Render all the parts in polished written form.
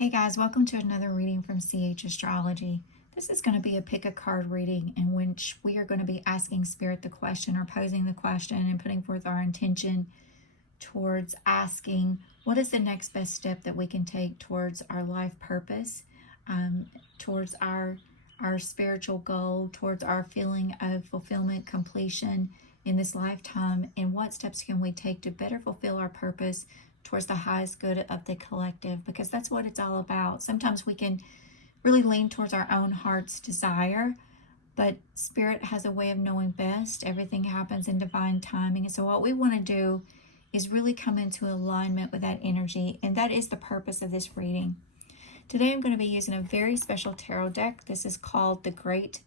Hey guys, welcome to another reading from CH Astrology. This is going to be a Pickacard reading in which we are going to be asking Spirit the question or posing the question and putting forth our intention towards asking what is the next best step that we can take towards our life purpose, towards our spiritual goal, towards our feeling of fulfillment, completion in this lifetime, and what steps can we take to better fulfill our purpose towards the highest good of the collective, because that's what it's all about. Sometimes we can really lean towards our own heart's desire, but Spirit has a way of knowing best. Everything happens in divine timing. And so what we want to do is really come into alignment with that energy, and that is the purpose of this reading. Today I'm going to be using a very special tarot deck. This is called the Great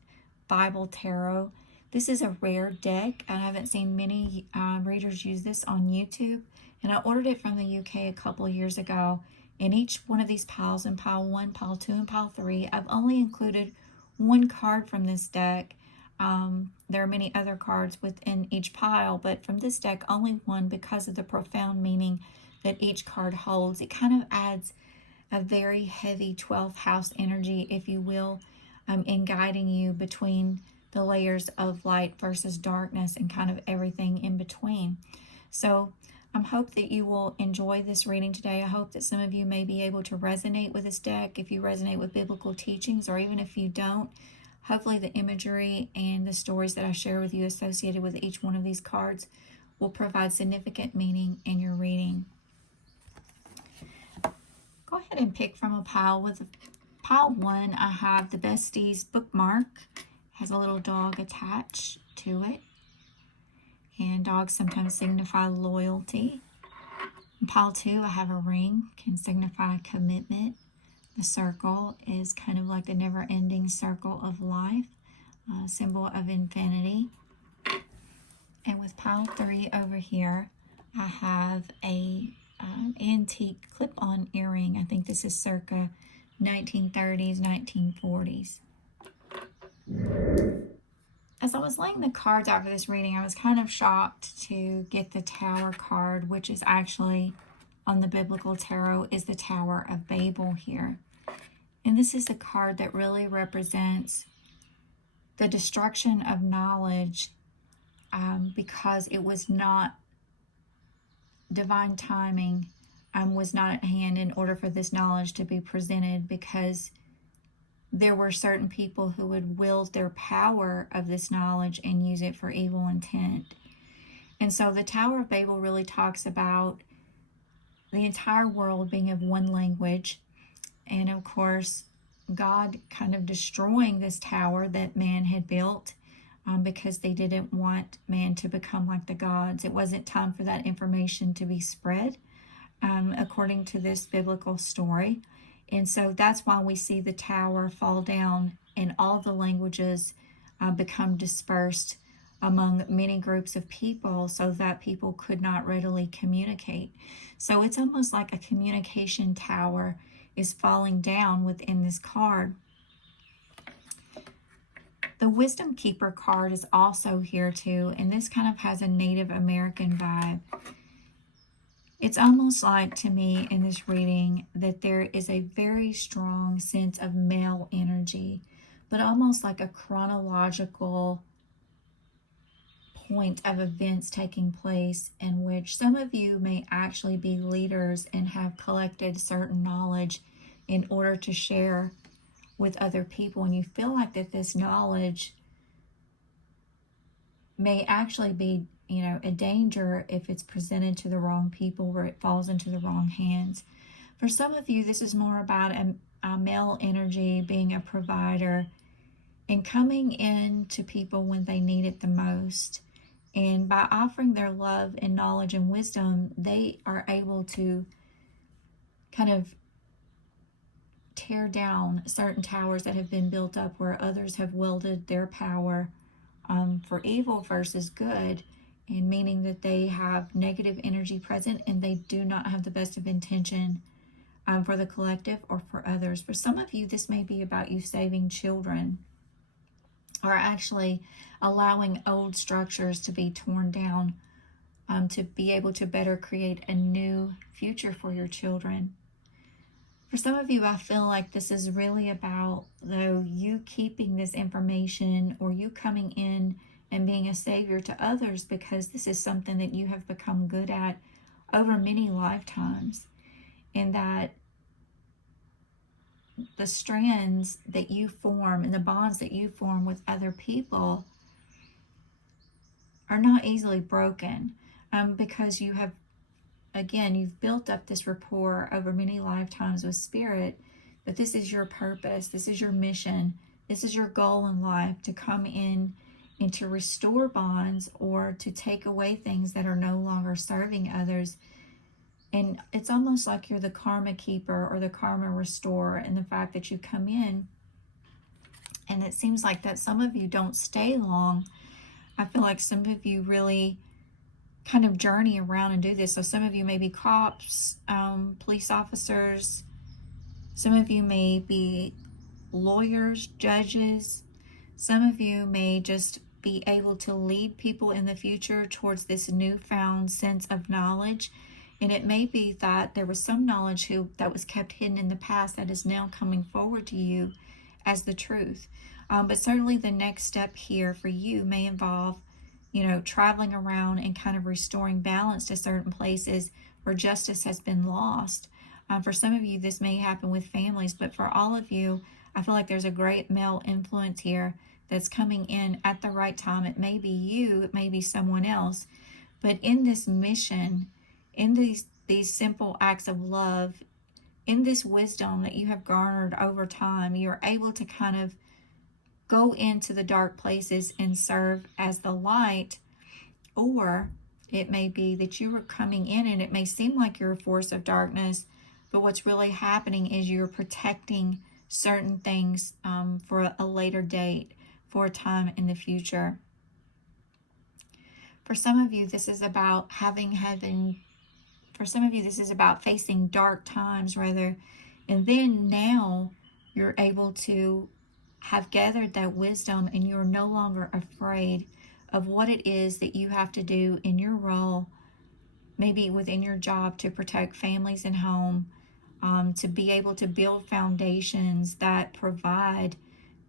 Bible Tarot. This is a rare deck. I haven't seen many readers use this on YouTube, and I ordered it from the UK a couple of years ago. In each one of these piles, in pile 1, pile 2, and pile 3, I've only included one card from this deck. There are many other cards within each pile, but from this deck, only one, because of the profound meaning that each card holds. It kind of adds a very heavy 12th house energy, if you will, in guiding you between the layers of light versus darkness and kind of everything in between. So I hope that you will enjoy this reading today. I hope that some of you may be able to resonate with this deck if you resonate with biblical teachings, or even if you don't. Hopefully the imagery and the stories that I share with you associated with each one of these cards will provide significant meaning in your reading. Go ahead and pick from a pile. With pile 1, I have the Besties bookmark. Has a little dog attached to it, and dogs sometimes signify loyalty. In pile 2, I have a ring, can signify commitment. The circle is kind of like the never-ending circle of life, symbol of infinity. And with pile 3 over here, I have a antique clip-on earring. I think this is circa 1930s, 1940s. As I was laying the cards out for this reading, I was kind of shocked to get the Tower card, which is actually on the Biblical Tarot is the Tower of Babel here. And this is the card that really represents the destruction of knowledge, because it was not divine timing, was not at hand in order for this knowledge to be presented, because there were certain people who would wield their power of this knowledge and use it for evil intent. And so the Tower of Babel really talks about the entire world being of one language, and of course God kind of destroying this tower that man had built, because they didn't want man to become like the gods. It wasn't time for that information to be spread, according to this biblical story. And so that's why we see the tower fall down and all the languages become dispersed among many groups of people, so that people could not readily communicate. So it's almost like a communication tower is falling down within this card. The Wisdom Keeper card is also here too, and this kind of has a Native American vibe. It's almost like, to me, in this reading, that there is a very strong sense of male energy, but almost like a chronological point of events taking place, in which some of you may actually be leaders and have collected certain knowledge in order to share with other people, and you feel like that this knowledge may actually be, a danger if it's presented to the wrong people, where it falls into the wrong hands. For some of you, this is more about a male energy being a provider and coming in to people when they need it the most. And by offering their love and knowledge and wisdom, they are able to kind of tear down certain towers that have been built up where others have wielded their power for evil versus good, and meaning that they have negative energy present and they do not have the best of intention for the collective or for others. For some of you, this may be about you saving children, or actually allowing old structures to be torn down, to be able to better create a new future for your children. For some of you, I feel like this is really about, though, you keeping this information or you coming in and being a savior to others, because this is something that you have become good at over many lifetimes. And that the strands that you form and the bonds that you form with other people are not easily broken, because you have, again, you've built up this rapport over many lifetimes with spirit. But this is your purpose, this is your mission, this is your goal in life, to come in and to restore bonds or to take away things that are no longer serving others. And it's almost like you're the karma keeper or the karma restorer, in the fact that you come in, and it seems like that some of you don't stay long. I feel like some of you really kind of journey around and do this. So some of you may be cops, police officers. Some of you may be lawyers, judges. Some of you may just be able to lead people in the future towards this newfound sense of knowledge. And it may be that there was some knowledge that was kept hidden in the past that is now coming forward to you as the truth. But certainly the next step here for you may involve, traveling around and kind of restoring balance to certain places where justice has been lost. For some of you, this may happen with families, but for all of you, I feel like there's a great male influence here that's coming in at the right time. It may be you, it may be someone else, but in this mission, in these simple acts of love, in this wisdom that you have garnered over time, you're able to kind of go into the dark places and serve as the light. Or it may be that you are coming in and it may seem like you're a force of darkness, but what's really happening is you're protecting certain things for a later date, for a time in the future. For some of you, this is about for some of you, this is about facing dark times, rather. And then now you're able to have gathered that wisdom, and you're no longer afraid of what it is that you have to do in your role, maybe within your job, to protect families and home, to be able to build foundations that provide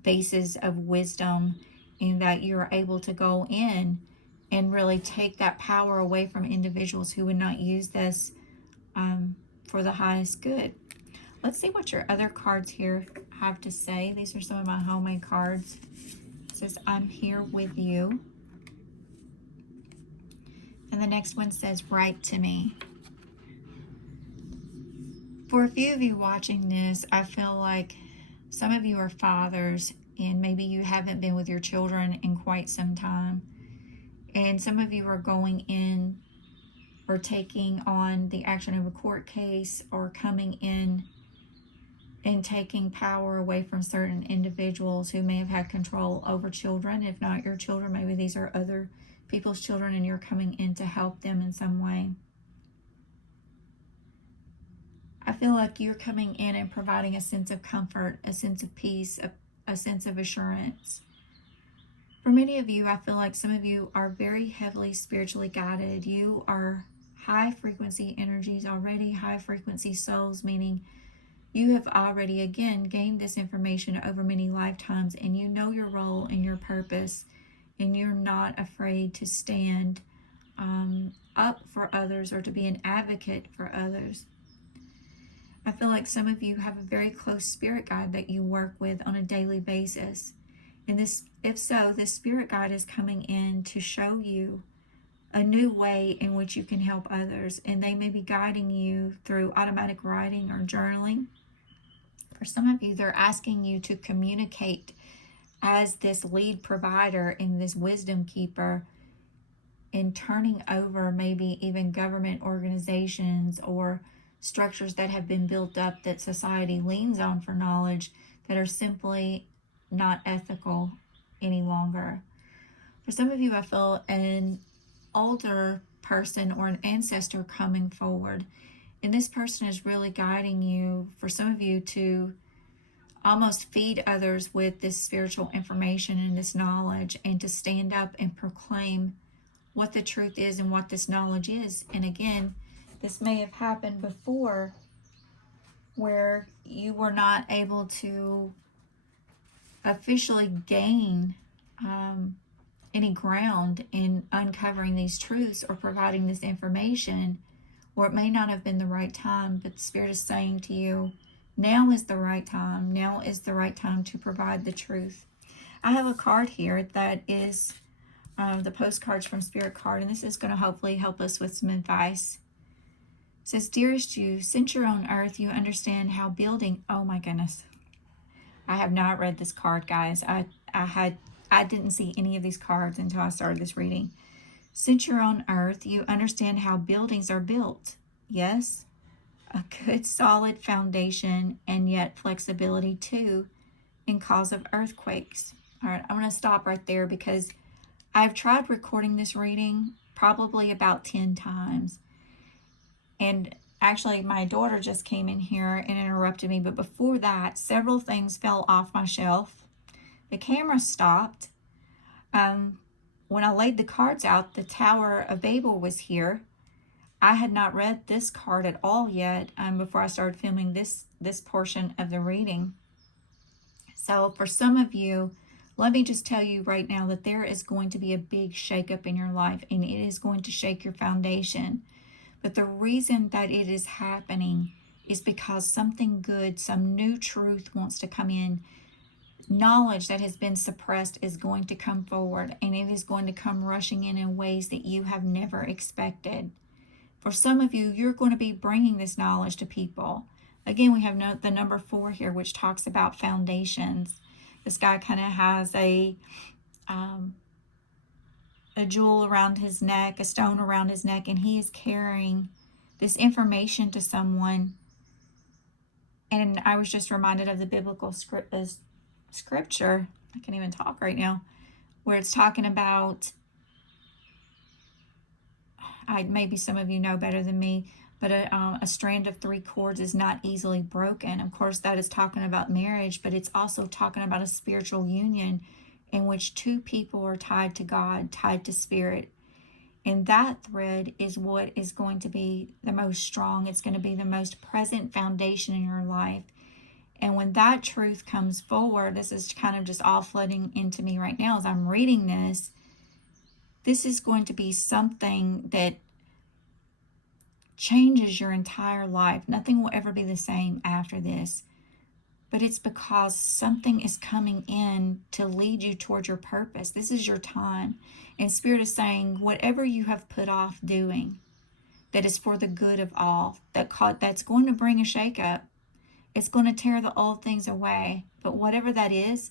bases of wisdom, and that you're able to go in and really take that power away from individuals who would not use this for the highest good. Let's see what your other cards here have to say. These are some of my homemade cards. It says, I'm here with you. And the next one says, write to me. For a few of you watching this, I feel like some of you are fathers, and maybe you haven't been with your children in quite some time. And some of you are going in or taking on the action of a court case, or coming in and taking power away from certain individuals who may have had control over children. If not your children, maybe these are other people's children, and you're coming in to help them in some way. I feel like you're coming in and providing a sense of comfort, a sense of peace, a sense of assurance. For many of you, I feel like some of you are very heavily spiritually guided. You are high frequency energies already, high frequency souls, meaning you have already, again, gained this information over many lifetimes, and you know your role and your purpose, and you're not afraid to stand up for others or to be an advocate for others. I feel like some of you have a very close spirit guide that you work with on a daily basis. And this, if so, this spirit guide is coming in to show you a new way in which you can help others. And they may be guiding you through automatic writing or journaling. For some of you, they're asking you to communicate as this lead provider and this wisdom keeper, in turning over maybe even government organizations or structures that have been built up that society leans on for knowledge, that are simply not ethical any longer. For some of you, I feel an older person or an ancestor coming forward, and this person is really guiding you, for some of you, to almost feed others with this spiritual information and this knowledge, and to stand up and proclaim what the truth is and what this knowledge is. And again, this may have happened before where you were not able to officially gain any ground in uncovering these truths or providing this information, or it may not have been the right time, but the Spirit is saying to you, now is the right time. Now is the right time to provide the truth. I have a card here that is the postcards from Spirit card, and this is going to hopefully help us with some advice. It says, dearest you, since you're on earth, you understand how building, oh my goodness. I have not read this card, guys. I didn't see any of these cards until I started this reading. Since you're on earth, you understand how buildings are built. Yes, a good solid foundation and yet flexibility too in cause of earthquakes. All right, I'm going to stop right there because I've tried recording this reading probably about 10 times. And actually, my daughter just came in here and interrupted me. But before that, several things fell off my shelf. The camera stopped. When I laid the cards out, the Tower of Babel was here. I had not read this card at all yet before I started filming this portion of the reading. So for some of you, let me just tell you right now that there is going to be a big shakeup in your life, and it is going to shake your foundation. But the reason that it is happening is because something good, some new truth wants to come in. Knowledge that has been suppressed is going to come forward, and it is going to come rushing in ways that you have never expected. For some of you, you're going to be bringing this knowledge to people. Again, we have the number 4 here, which talks about foundations. This guy kind of has a jewel around his neck, a stone around his neck, and he is carrying this information to someone. And I was just reminded of the biblical scripture, I can't even talk right now, where it's talking about, maybe some of you know better than me, but a strand of 3 cords is not easily broken. Of course, that is talking about marriage, but it's also talking about a spiritual union in which 2 people are tied to God, tied to Spirit. And that thread is what is going to be the most strong. It's going to be the most present foundation in your life. And when that truth comes forward, this is kind of just all flooding into me right now as I'm reading this. This is going to be something that changes your entire life. Nothing will ever be the same after this. But it's because something is coming in to lead you towards your purpose. This is your time. And Spirit is saying, whatever you have put off doing, that is for the good of all, that's going to bring a shakeup. It's going to tear the old things away. But whatever that is,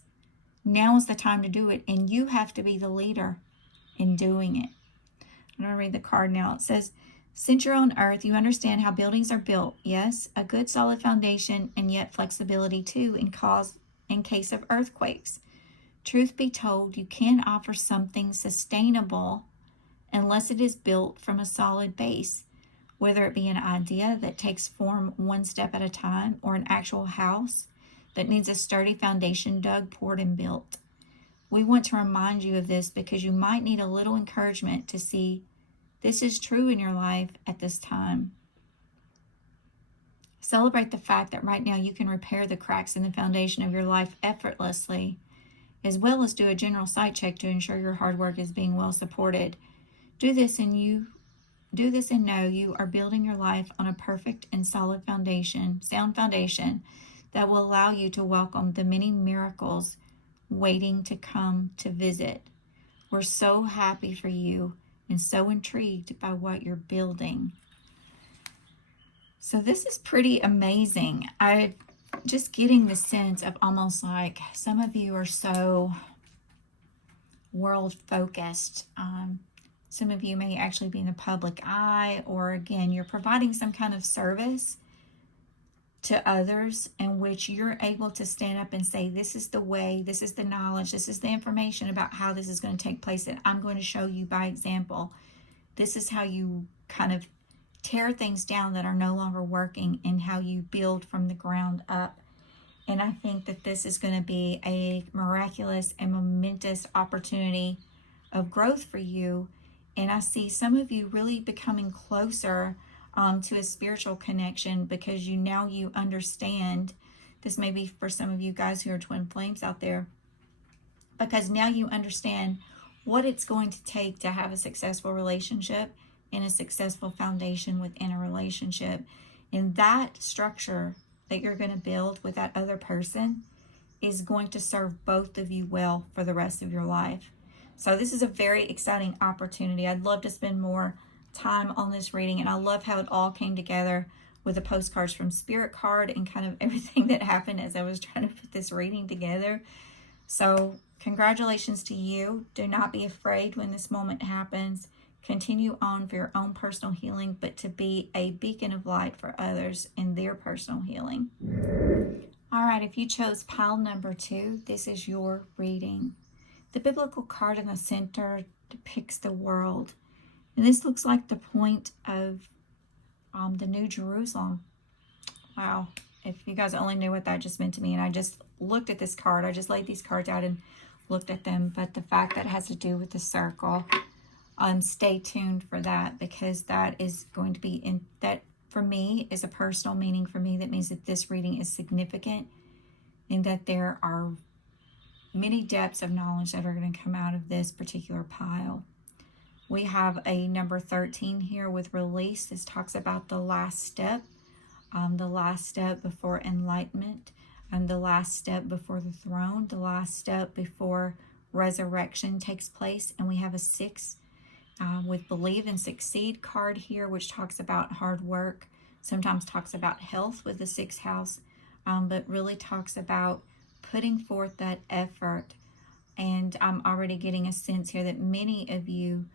now is the time to do it. And you have to be the leader in doing it. I'm going to read the card now. It says, since you're on earth, you understand how buildings are built. Yes, a good solid foundation and yet flexibility too in case of earthquakes. Truth be told, you can't offer something sustainable unless it is built from a solid base, whether it be an idea that takes form one step at a time or an actual house that needs a sturdy foundation dug, poured, and built. We want to remind you of this because you might need a little encouragement to see this is true in your life at this time. Celebrate the fact that right now you can repair the cracks in the foundation of your life effortlessly, as well as do a general site check to ensure your hard work is being well supported. Do this and know you are building your life on a perfect and solid foundation, sound foundation that will allow you to welcome the many miracles waiting to come to visit. We're so happy for you and so intrigued by what you're building. So this is pretty amazing. I just getting the sense of almost like some of you are so world focused. Some of you may actually be in the public eye, or again, you're providing some kind of service to others in which you're able to stand up and say, this is the way, this is the knowledge, this is the information about how this is going to take place that I'm going to show you by example. This is how you kind of tear things down that are no longer working and how you build from the ground up. And I think that this is going to be a miraculous and momentous opportunity of growth for you. And I see some of you really becoming closer to a spiritual connection, because you understand. This may be for some of you guys who are twin flames out there, because now you understand what it's going to take to have a successful relationship and a successful foundation within a relationship. And that structure that you're going to build with that other person is going to serve both of you well for the rest of your life. So this is a very exciting opportunity. I'd love to spend more time on this reading, and I love how it all came together with the postcards from Pickacard and kind of everything that happened as I was trying to put this reading together. So congratulations to you. Do not be afraid when this moment happens. Continue on for your own personal healing, but to be a beacon of light for others in their personal healing. All right, if you chose pile number 2, this is your reading. The biblical card in the center depicts the world. And this looks like the point of the New Jerusalem. Wow. If you guys only knew what that just meant to me. And I just looked at this card. I just laid these cards out and looked at them. But the fact that it has to do with the circle, stay tuned for that, because that is going to be that for me is a personal meaning for me. That means that this reading is significant and that there are many depths of knowledge that are going to come out of this particular pile. We have a number 13 here with release. This talks about the last step before enlightenment, and the last step before the throne, the last step before resurrection takes place. And we have a 6 with believe and succeed card here, which talks about hard work, sometimes talks about health with the 6th house, but really talks about putting forth that effort. And I'm already getting a sense here that many of you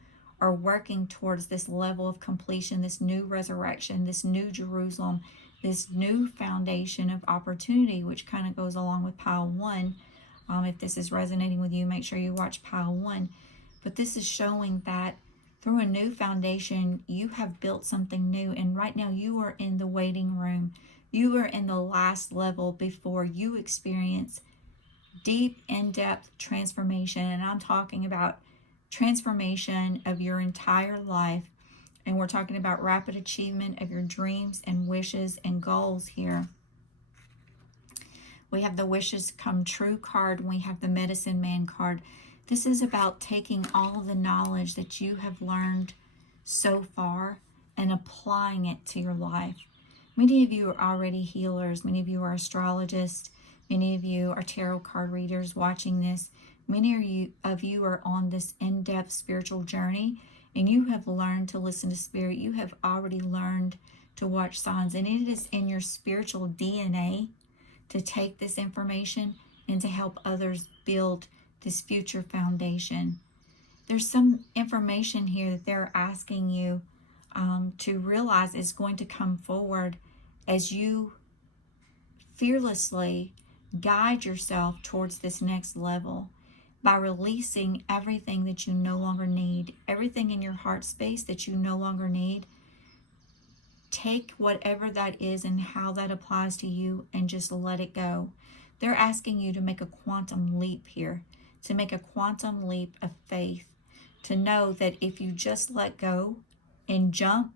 are working towards this level of completion, this new resurrection, this new Jerusalem, this new foundation of opportunity, which kind of goes along with pile 1. If this is resonating with you, make sure you watch pile 1. But this is showing that through a new foundation, you have built something new. And right now you are in the waiting room. You are in the last level before you experience deep, in-depth transformation. And I'm talking about transformation of your entire life. And we're talking about rapid achievement of your dreams and wishes and goals here. We have the wishes come true card, and we have the medicine man card. This is about taking all of the knowledge that you have learned so far and applying it to your life. Many of you are already healers. Many of you are astrologists. Many of you are tarot card readers watching this. Many of you are on this in-depth spiritual journey, and you have learned to listen to spirit. You have already learned to watch signs, and it is in your spiritual DNA to take this information and to help others build this future foundation. There's some information here that they're asking you to realize is going to come forward as you fearlessly guide yourself towards this next level by releasing everything that you no longer need, everything in your heart space that you no longer need. Take whatever that is and how that applies to you and just let it go. They're asking you to make a quantum leap here, to make a quantum leap of faith, to know that if you just let go and jump,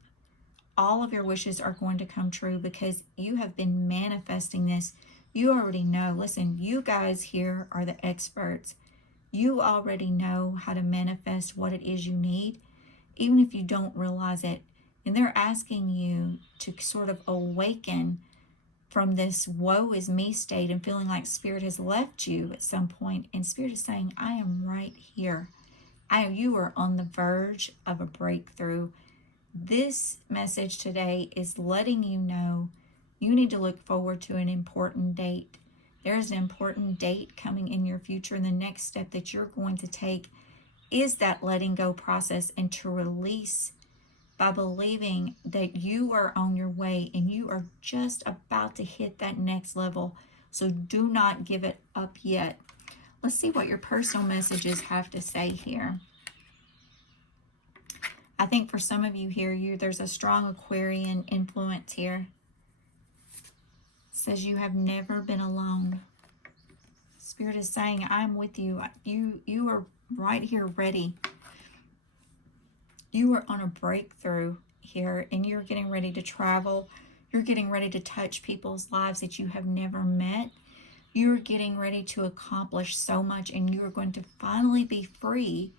all of your wishes are going to come true, because you have been manifesting this. You already know. Listen, you guys here are the experts. You already know how to manifest what it is you need, even if you don't realize it. And they're asking you to sort of awaken from this woe is me state and feeling like spirit has left you at some point. And spirit is saying, I am right here. You are on the verge of a breakthrough. This message today is letting you know you need to look forward to an important date. There's an important date coming in your future, and the next step that you're going to take is that letting go process and to release by believing that you are on your way and you are just about to hit that next level. So do not give it up yet. Let's see what your personal messages have to say here. I think for some of you here, there's a strong Aquarian influence here. It says you have never been alone. Spirit is saying, I'm with you. You are right here ready. You are on a breakthrough. here, and you're getting ready to travel. You're getting ready to touch people's lives that you have never met. You're getting ready to accomplish so much, and you're going to finally be free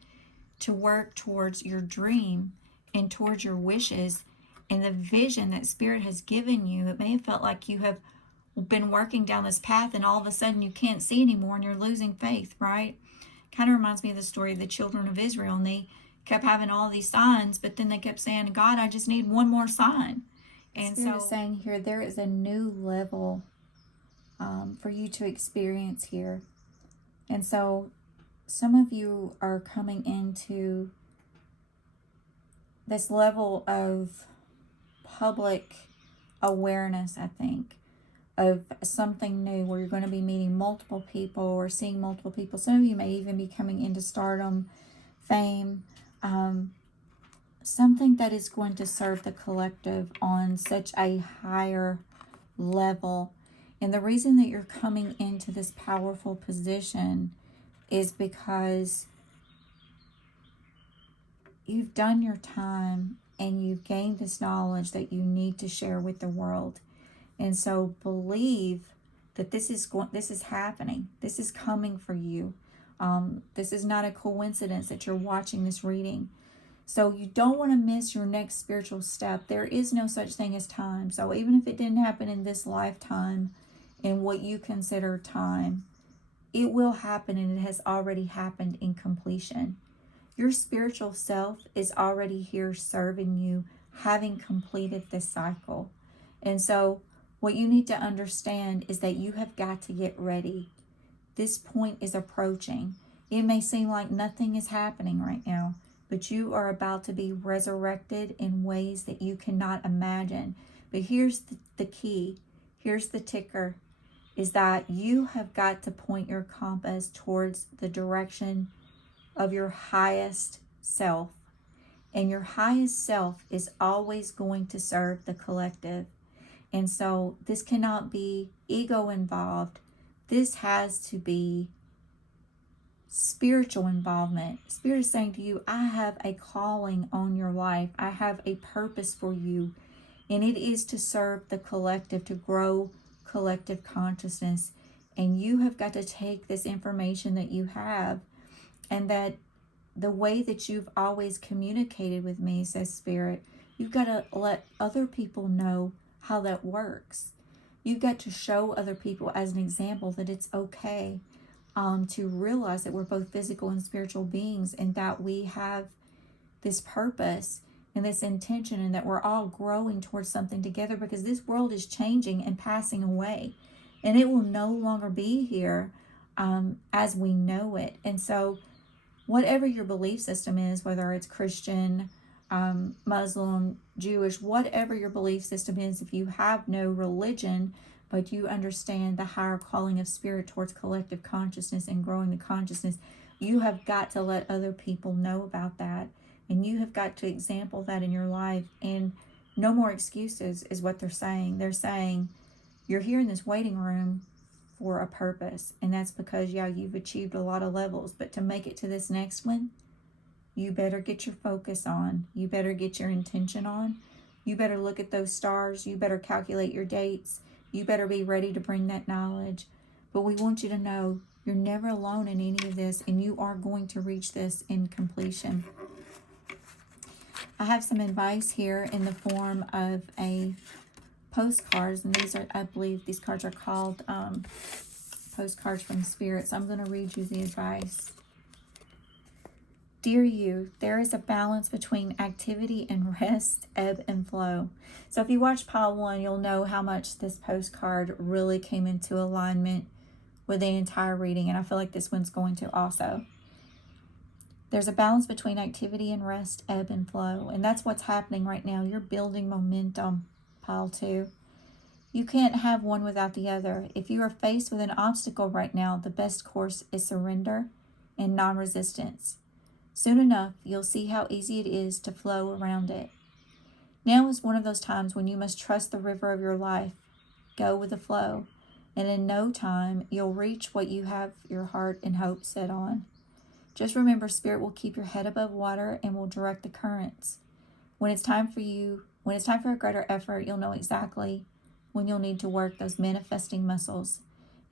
to work towards your dream and towards your wishes and the vision that Spirit has given you. It may have felt like you have been working down this path and all of a sudden you can't see anymore and you're losing faith, right? Kind of reminds me of the story of the children of Israel, and they kept having all these signs, but then they kept saying, God, I just need one more sign. And Spirit is saying here, there is a new level for you to experience here. And so some of you are coming into this level of public awareness, I think, of something new where you're going to be meeting multiple people or seeing multiple people. Some of you may even be coming into stardom, fame, something that is going to serve the collective on such a higher level. And the reason that you're coming into this powerful position is because you've done your time and you've gained this knowledge that you need to share with the world. And so believe that this is happening. This is coming for you. This is not a coincidence that you're watching this reading. So you don't want to miss your next spiritual step. There is no such thing as time. So even if it didn't happen in this lifetime, in what you consider time, it will happen, and it has already happened in completion. Your spiritual self is already here serving you, having completed this cycle. And so what you need to understand is that you have got to get ready. This point is approaching. It may seem like nothing is happening right now, but you are about to be resurrected in ways that you cannot imagine. But here's the key. Here's the ticker, is that you have got to point your compass towards the direction of your highest self. And your highest self is always going to serve the collective. And so this cannot be ego involved. This has to be spiritual involvement. Spirit is saying to you, I have a calling on your life. I have a purpose for you. And it is to serve the collective, to grow collective consciousness. And you have got to take this information that you have, and that the way that you've always communicated with me, says Spirit, you've got to let other people know how that works. You've got to show other people as an example that it's okay to realize that we're both physical and spiritual beings, and that we have this purpose and this intention, and that we're all growing towards something together, because this world is changing and passing away, and it will no longer be here as we know it. And so whatever your belief system is, whether it's Christian, Muslim, Jewish, whatever your belief system is, if you have no religion, but you understand the higher calling of Spirit towards collective consciousness and growing the consciousness, you have got to let other people know about that. And you have got to example that in your life. And no more excuses is what they're saying. They're saying, you're here in this waiting room for a purpose. And that's because, yeah, you've achieved a lot of levels. But to make it to this next one, you better get your focus on. You better get your intention on. You better look at those stars. You better calculate your dates. You better be ready to bring that knowledge. But we want you to know you're never alone in any of this, and you are going to reach this in completion. I have some advice here in the form of a postcards, and these are, I believe these cards are called postcards from Spirit. So I'm going to read you the advice. Dear you, there is a balance between activity and rest, ebb and flow. So if you watch pile 1, you'll know how much this postcard really came into alignment with the entire reading, and I feel like this one's going to also. There's a balance between activity and rest, ebb and flow, and that's what's happening right now. You're building momentum, pile 2. You can't have one without the other. If you are faced with an obstacle right now, the best course is surrender and non-resistance. Soon enough, you'll see how easy it is to flow around it. Now is one of those times when you must trust the river of your life. Go with the flow, and in no time, you'll reach what you have your heart and hope set on. Just remember, Spirit will keep your head above water and will direct the currents. When it's time for a greater effort, you'll know exactly when you'll need to work those manifesting muscles.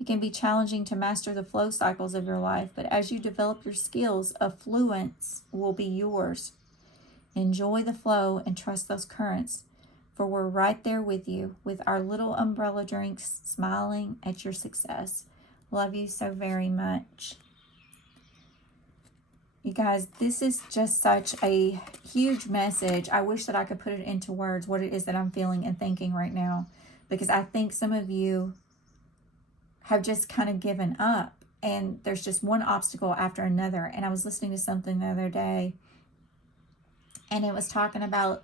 It can be challenging to master the flow cycles of your life, but as you develop your skills, affluence will be yours. Enjoy the flow and trust those currents, for we're right there with you with our little umbrella drinks, smiling at your success. Love you so very much. You guys, this is just such a huge message. I wish that I could put it into words, what it is that I'm feeling and thinking right now, because I think some of you have just kind of given up, and there's just one obstacle after another. And I was listening to something the other day, and it was talking about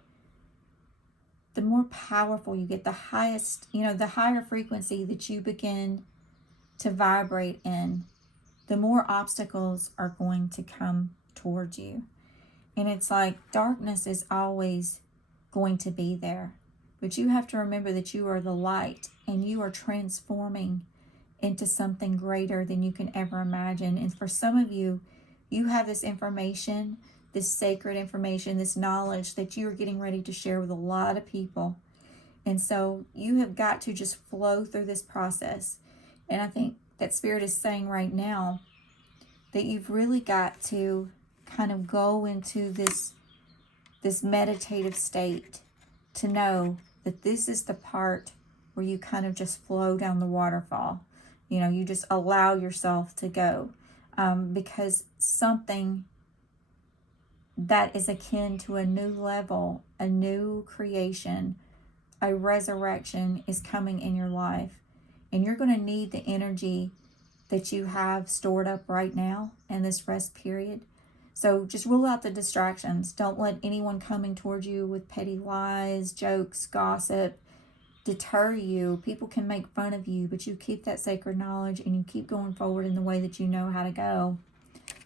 the more powerful you get, the highest, the higher frequency that you begin to vibrate in, the more obstacles are going to come towards you. And it's like darkness is always going to be there. But you have to remember that you are the light, and you are transforming into something greater than you can ever imagine. And for some of you, you have this information, this sacred information, this knowledge that you are getting ready to share with a lot of people. And so you have got to just flow through this process. And I think that Spirit is saying right now that you've really got to kind of go into this meditative state to know that this is the part where you kind of just flow down the waterfall. You just allow yourself to go, because something that is akin to a new level, a new creation, a resurrection is coming in your life. And you're going to need the energy that you have stored up right now in this rest period. So just rule out the distractions. Don't let anyone coming towards you with petty lies, jokes, gossip deter you. People can make fun of you, but you keep that sacred knowledge and you keep going forward in the way that you know how to go.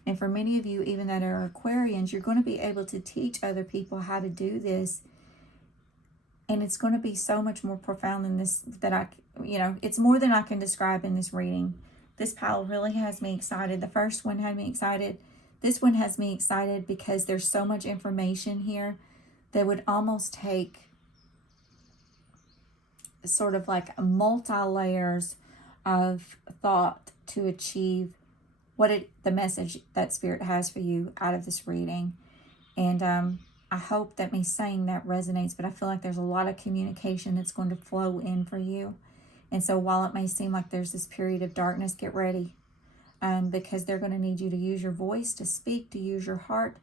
And for many of you, even that are Aquarians, you're going to be able to teach other people how to do this. And it's going to be so much more profound than this, that it's more than I can describe in this reading. This pile really has me excited. The first one had me excited. This one has me excited because there's so much information here that would almost take sort of like multi-layers of thought to achieve the message that Spirit has for you out of this reading. And I hope that me saying that resonates, but I feel like there's a lot of communication that's going to flow in for you. And so while it may seem like there's this period of darkness, get ready, because they're going to need you to use your voice, to speak, to use your heart,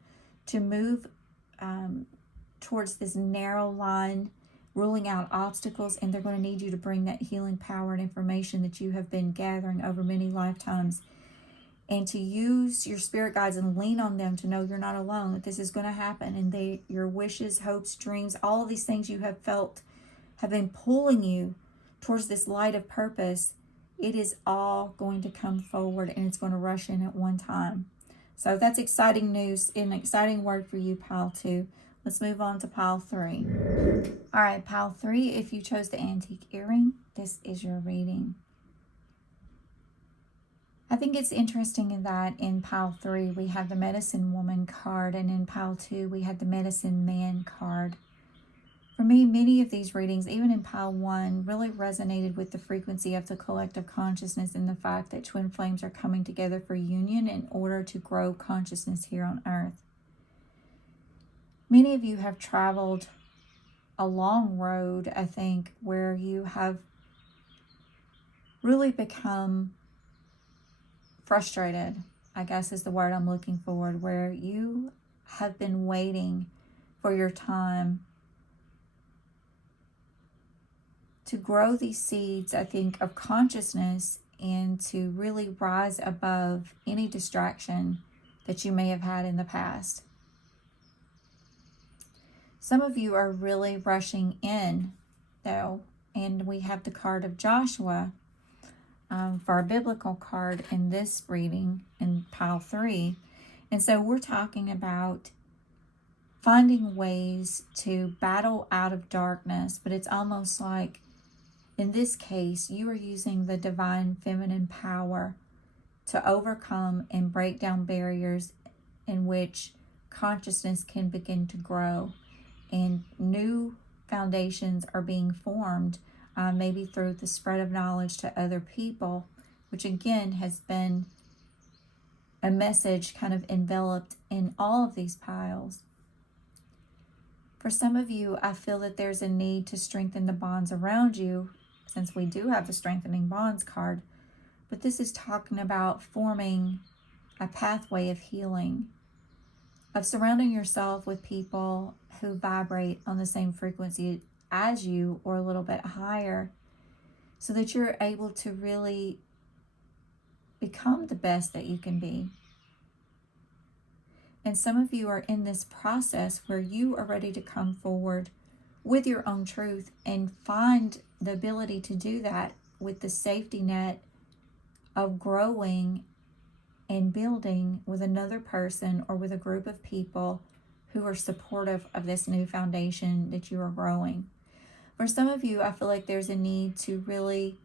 to move towards this narrow line, ruling out obstacles. And they're going to need you to bring that healing power and information that you have been gathering over many lifetimes, and to use your spirit guides and lean on them to know you're not alone, that this is going to happen. And your wishes, hopes, dreams, all of these things you have felt have been pulling you towards this light of purpose. It is all going to come forward, and it's going to rush in at one time. So that's exciting news, an exciting word for you, pile 2. Let's move on to pile 3. All right, pile 3, if you chose the antique earring, this is your reading. I think it's interesting in that in pile 3, we have the Medicine Woman card, and in pile 2, we had the Medicine Man card. For me, many of these readings, even in pile 1, really resonated with the frequency of the collective consciousness and the fact that twin flames are coming together for union in order to grow consciousness here on Earth. Many of you have traveled a long road, I think, where you have really become frustrated, I guess is the word I'm looking for, where you have been waiting for your time to grow these seeds, I think, of consciousness, and to really rise above any distraction that you may have had in the past. Some of you are really rushing in, though, and we have the card of Joshua for our biblical card in this reading in pile 3. And so we're talking about finding ways to battle out of darkness, but it's almost like, in this case, you are using the divine feminine power to overcome and break down barriers in which consciousness can begin to grow. and new foundations are being formed, maybe through the spread of knowledge to other people, which again has been a message kind of enveloped in all of these piles. For some of you, I feel that there's a need to strengthen the bonds around you, since we do have the Strengthening Bonds card. But this is talking about forming a pathway of healing, of surrounding yourself with people who vibrate on the same frequency as you or a little bit higher, so that you're able to really become the best that you can be. And some of you are in this process where you are ready to come forward with your own truth and find the ability to do that with the safety net of growing and building with another person or with a group of people who are supportive of this new foundation that you are growing. For some of you, I feel like there's a need to really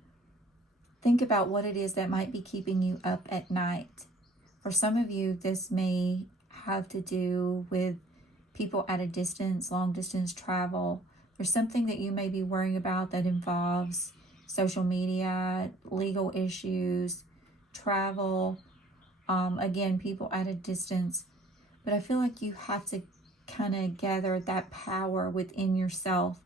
think about what it is that might be keeping you up at night. For some of you, this may have to do with people at a distance, long distance travel. There's something that you may be worrying about that involves social media, legal issues, travel, again, people at a distance. But I feel like you have to kind of gather that power within yourself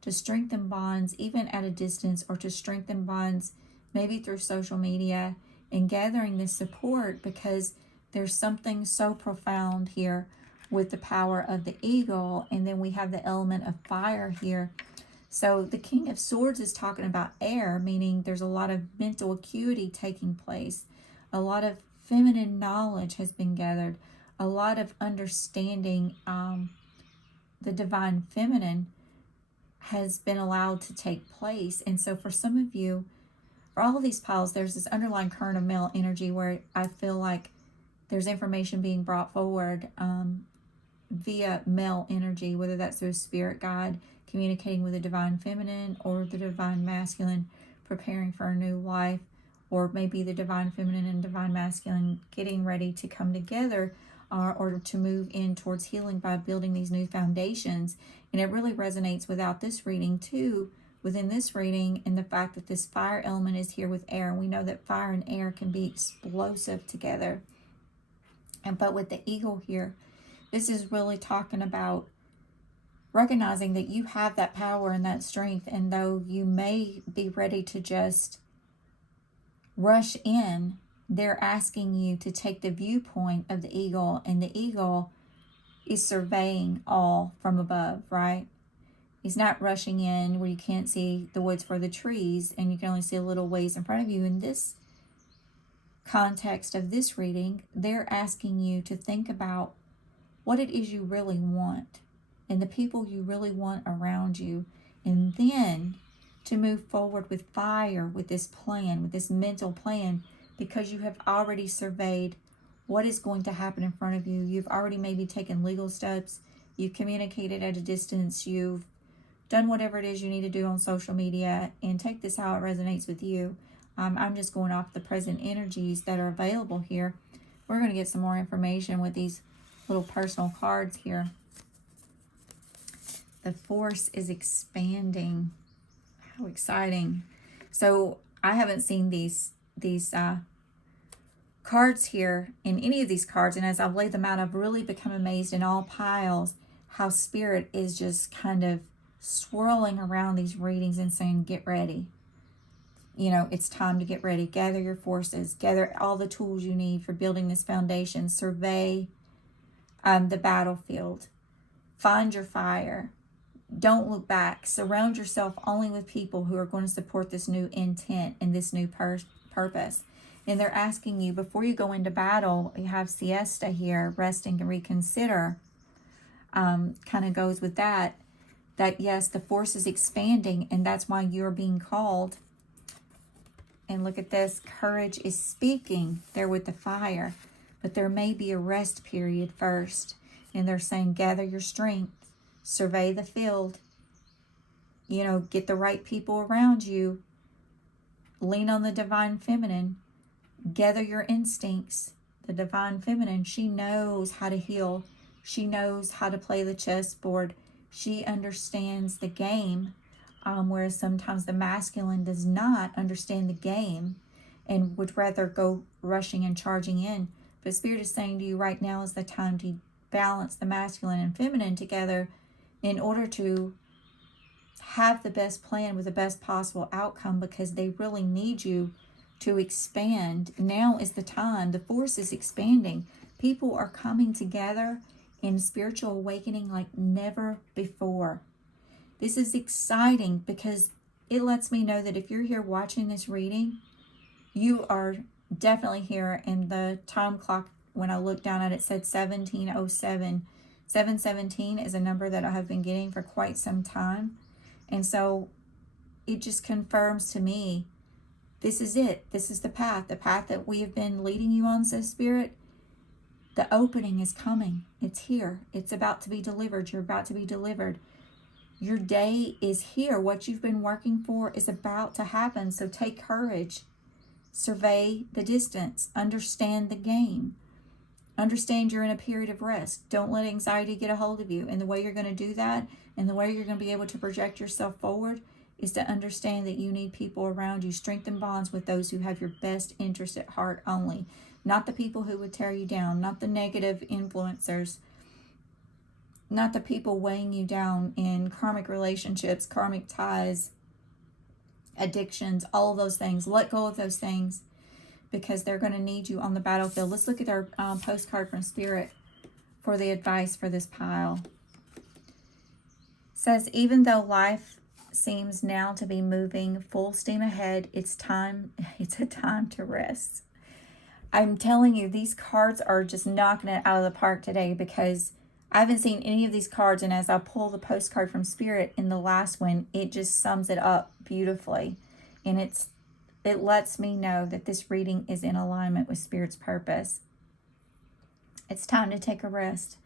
to strengthen bonds, even at a distance, or to strengthen bonds maybe through social media, and gathering this support, because there's something so profound here with the power of the eagle. And then we have the element of fire here. So the King of Swords is talking about air, meaning there's a lot of mental acuity taking place. A lot of feminine knowledge has been gathered. A lot of understanding the divine feminine has been allowed to take place. And so for some of you, for all of these piles, there's this underlying current of male energy where I feel like there's information being brought forward via male energy, whether that's through spirit guide, communicating with the divine feminine, or the divine masculine, preparing for a new life, or maybe the divine feminine and divine masculine getting ready to come together or to move in towards healing by building these new foundations. And it really resonates without this reading too, within this reading, and the fact that this fire element is here with air. And we know that fire and air can be explosive together. But with the eagle here, this is really talking about recognizing that you have that power and that strength. And though you may be ready to just rush in, they're asking you to take the viewpoint of the eagle. And the eagle is surveying all from above, right? He's not rushing in where you can't see the woods for the trees and you can only see a little ways in front of you. In this context of this reading, they're asking you to think about what it is you really want and the people you really want around you, and then to move forward with fire, with this plan, with this mental plan, because you have already surveyed what is going to happen in front of you. You've already maybe taken legal steps, you've communicated at a distance, you've done whatever it is you need to do on social media, and take this how it resonates with you. I'm just going off the present energies that are available here. We're going to get some more information with these little personal cards here. The force is expanding. How exciting. So I haven't seen these cards here in any of these cards. And as I've laid them out, I've really become amazed in all piles how spirit is just kind of swirling around these readings and saying, get ready. You know, it's time to get ready. Gather your forces. Gather all the tools you need for building this foundation. Survey the battlefield. Find your fire. Don't look back. Surround yourself only with people who are going to support this new intent and this new purpose. And they're asking you, before you go into battle, you have siesta here, resting and reconsider. Kind of goes with that yes, the force is expanding, and that's why you're being called. And look at this, courage is speaking there with the fire, but there may be a rest period first. And they're saying, gather your strength, survey the field, you know, get the right people around you, lean on the divine feminine, gather your instincts. The divine feminine, she knows how to heal. She knows how to play the chessboard. She understands the game, whereas sometimes the masculine does not understand the game and would rather go rushing and charging in. But Spirit is saying to you right now is the time to balance the masculine and feminine together in order to have the best plan with the best possible outcome, because they really need you to expand. Now is the time. The force is expanding. People are coming together in spiritual awakening like never before. This is exciting because it lets me know that if you're here watching this reading, you are definitely here. And the time clock, when I looked down at it, said 1707. 717 is a number that I have been getting for quite some time. And so it just confirms to me, this is it. This is the path that we have been leading you on, says Spirit. The opening is coming. It's here. It's about to be delivered. You're about to be delivered. Your day is here. What you've been working for is about to happen. So take courage. Survey the distance. Understand the game. Understand you're in a period of rest. Don't let anxiety get a hold of you. And the way you're going to do that, and the way you're going to be able to project yourself forward, is to understand that you need people around you. Strengthen bonds with those who have your best interest at heart only. Not the people who would tear you down. Not the negative influencers. Not the people weighing you down in karmic relationships, karmic ties, addictions, all of those things. Let go of those things, because they're going to need you on the battlefield. Let's look at our postcard from Spirit for the advice for this pile. It says, even though life seems now to be moving full steam ahead, it's a time to rest. I'm telling you, these cards are just knocking it out of the park today, because I haven't seen any of these cards, and as I pull the postcard from Spirit in the last one, it just sums it up beautifully. And it lets me know that this reading is in alignment with Spirit's purpose. It's time to take a rest.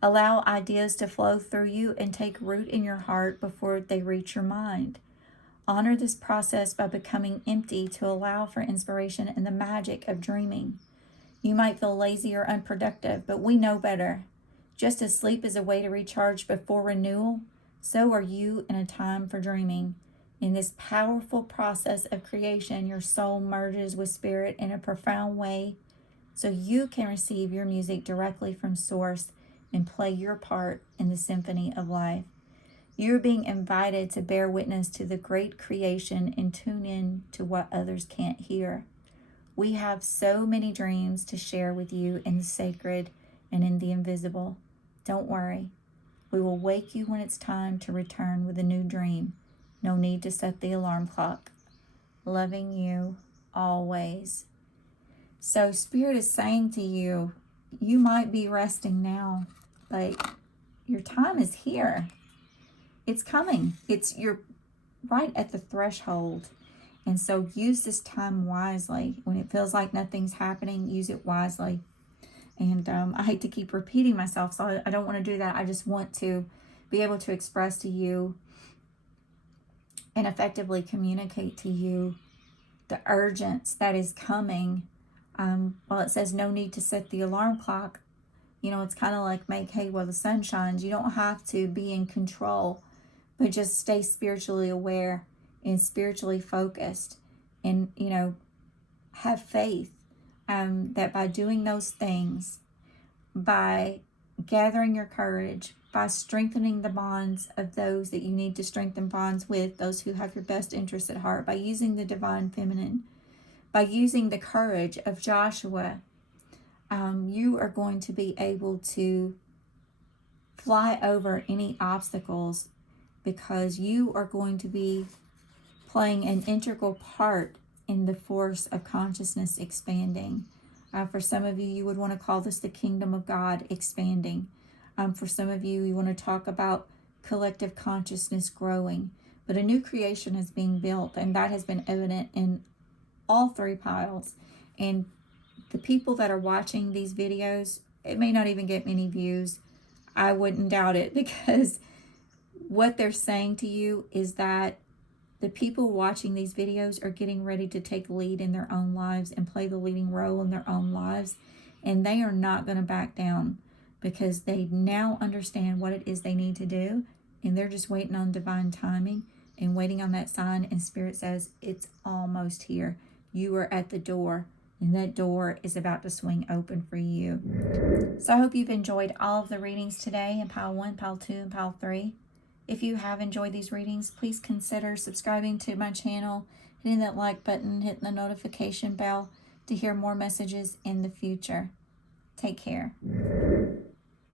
Allow ideas to flow through you and take root in your heart before they reach your mind. Honor this process by becoming empty to allow for inspiration and the magic of dreaming. You might feel lazy or unproductive, but we know better. Just as sleep is a way to recharge before renewal, so are you in a time for dreaming. In this powerful process of creation, your soul merges with Spirit in a profound way, so you can receive your music directly from Source and play your part in the symphony of life. You're being invited to bear witness to the great creation and tune in to what others can't hear. We have so many dreams to share with you in the sacred and in the invisible. Don't worry. We will wake you when it's time to return with a new dream. No need to set the alarm clock. Loving you always. So Spirit is saying to you, you might be resting now, but your time is here. It's coming. You're right at the threshold. And so use this time wisely. When it feels like nothing's happening, use it wisely. And I hate to keep repeating myself, so I don't want to do that. I just want to be able to express to you and effectively communicate to you the urgency that is coming. Well, it says no need to set the alarm clock. You know, it's kind of like make hay while the sun shines. You don't have to be in control, but just stay spiritually aware and spiritually focused, and, you know, have faith that by doing those things, by gathering your courage, by strengthening the bonds of those that you need to strengthen bonds with, those who have your best interests at heart, by using the divine feminine, by using the courage of Joshua, you are going to be able to fly over any obstacles, because you are going to be playing an integral part in the force of consciousness expanding. For some of you, you would want to call this the kingdom of God expanding. For some of you, you want to talk about collective consciousness growing. But a new creation is being built, and that has been evident in all three piles. And the people that are watching these videos, it may not even get many views. I wouldn't doubt it, because what they're saying to you is that the people watching these videos are getting ready to take lead in their own lives and play the leading role in their own lives. And they are not going to back down, because they now understand what it is they need to do and they're just waiting on divine timing and waiting on that sign. And Spirit says it's almost here. You are at the door, and that door is about to swing open for you. So I hope you've enjoyed all of the readings today in pile 1, pile 2, and pile 3. If you have enjoyed these readings, please consider subscribing to my channel, hitting that like button, hitting the notification bell to hear more messages in the future. Take care.